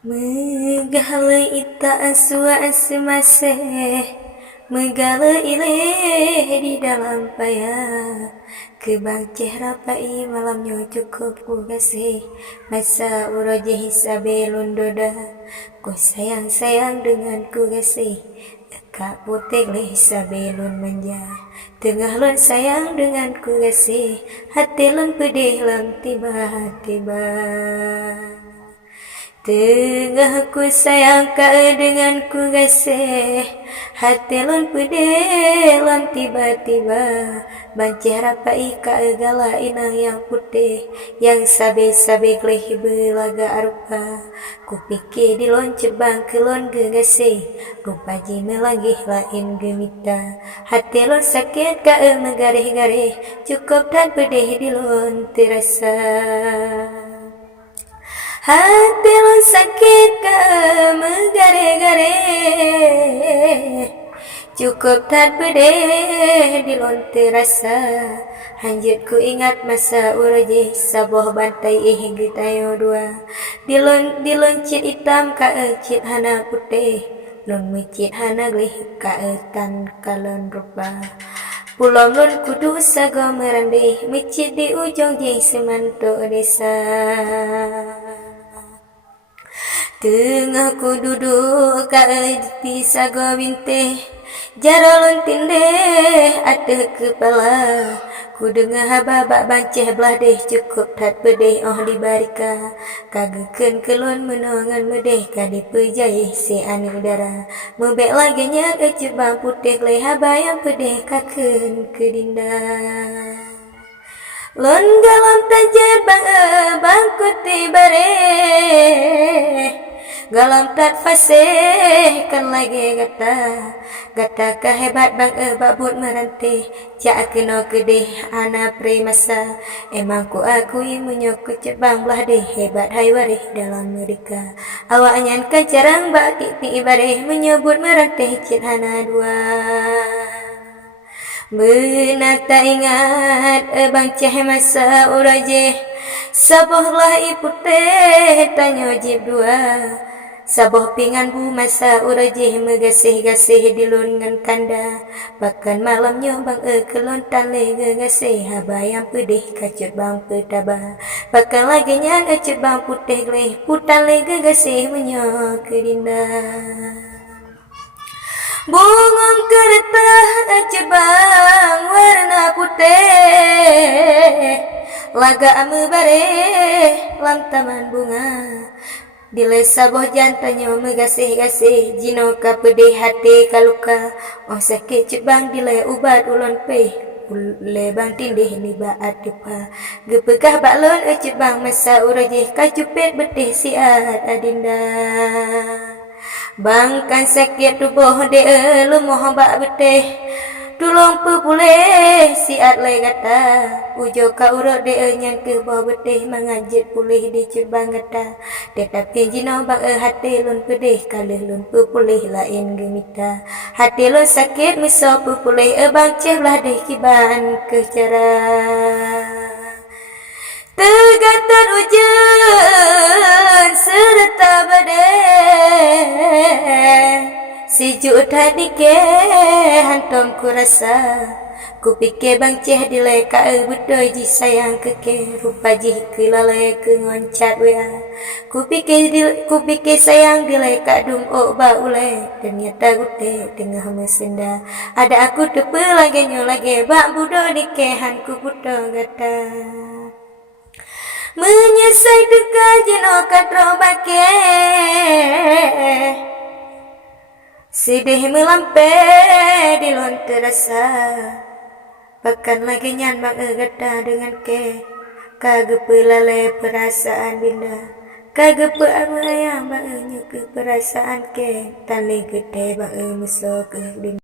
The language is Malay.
Megala ita aswa semaseh, megala ileh di dalam payah. Kebangceh rapai malamnya cukup ku kasih, masa urojeh sabelun doda. Ku sayang-sayang dengan ku kasih, Kak putih leh sabelun manja. Tengah lon sayang dengan ku kasih, hati lon pedih lam tiba-tiba. Tengah ku sayang kau dengan ku kasih, hati lon pedih lon tiba-tiba. Banceh rapai kau gala inang yang putih, yang sabe-sabe gleh belaga arupa. Ku pikir di lon cebang ke lon gegasih, rupa ji melangih lain gemita. Hati lon sakit kau megareh-gareh, cukup dan pedih di lon terasa. Hati lon sakit kau megareh-gareh, cukup tak pedih di lon terasa. Hanjut ku ingat masa urojeh saboh bantai gitayo dua. Di lon cit hitam kau cit hana putih, lon mencit hana gleh kau tan kalon rupa. Pulau lon kudu sago merandih, mencit di ujung jeng semanto desa. Tengah ku duduk di sago binteh, jarolon tindeh ateh kepala. Ku dengar hababak banceh belah deh, cukup tak pedih oh di barika. Kageken kelon menongan medeh, kadi pejai si anu dara. Membek laginya kecubang putih leh habayang pedih kaken kedinda. Lon galam tajet bang kuti bare, galam tak fasih kan lagi gata kehebat bang babut merantih, cak kena kedih anak premasa. Emang ku akui menyokut cebang belah deh, hebat hai warih dalam mereka. Awak nyankan jarang bak titi bareh, menyebut merantih cit hana dua. Benak tak ingat banceh masa urajeh, sabohlah iputeh tanyo jib dua. Saboh pingan bu masa urajeh megasih-gasih di lungan kanda. Bahkan malamnya bang kelon tale gegasih, habayang pedih kacut bang petaba. Bahkan lagi nyan kacut bang putih gleh, putale gegasih menyok kedinda. Bungong kereta cebang warna putih, laga bare lam taman bunga. Dile saboh jantanyo megasih-gasih, jino ka pedih hati kaluka. Oh sakit cebang dile ubat ulon peh, ule bang tindih ni baat dupa. Gepegah baklon cebang masa urajih, kacupet betih siat adinda. Bangkan sakit tubuh de lumoh bak betih, tulung pulih siat le gata. Ujo ka urut de nyan ke bawah betih, mengajit pulih di cebang gata. Tetapi jino bang hati lun pedih, kalih lun pulih lain gemita. Hati lun sakit miso pulih bang ceblah deh kiban ke cara. Tegatan hujan serta badai, sejuk tadi ke hantam ku rasa. Ku pikir bang ceh dilai ka betul ji sayang keke, rupa ji kelalai ke ngoncat wea. Ku pikir sayang dilai ka dum ba ulai, ternyata gute tengah mesenda. Ada aku tepe lagi nyolage bak budo dikehan ku budo gata. Menyesai duka jino katro bake, sedih melampai di lon terasa. Bahkan lagi nyan bang gata dengan ke, kagepe lalai perasaan binda. Kagepe amayang bang nyuke perasaan ke, tali gede bang musuh ke binda.